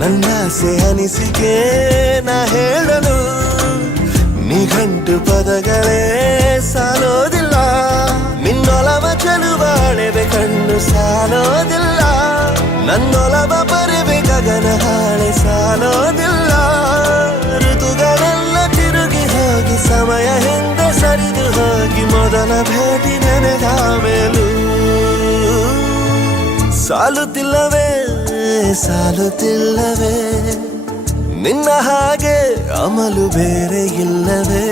ನನ್ನಾಸೆ ಅನಿಸಿಕೆ ನಾ ಹೇಳಲು ನಿಘಂಟು ಪದಗಳೇ ಸಾಲೋದಿಲ್ಲ. ನಿನ್ನೊಲವ ಚೆಲುವಾಳೆವೆ ಕಣ್ಣು ಸಾಲೋದಿಲ್ಲ. ನನ್ನೊಲವ ಬರುವೆ ಗಗನ ಹಾಳೆ ಸಾಲೋದಿಲ್ಲ. ಋತುಗಳೆಲ್ಲ ತಿರುಗಿ ಹೋಗಿ ಸಮಯ ಹಿಂದೆ ಸರಿದು ಹೋಗಿ ಮೊದಲ ಭೇಟಿ ನೆನೆದ ಮೇಲೂ ಸಾಲುತ್ತಿಲ್ಲವೇ ಸಾಲುತ್ತಿಲ್ಲವೇ ನಿನ್ನ ಹಾಗೆ ಅಮಲು ಬೇರೆ ಇಲ್ಲವೇ.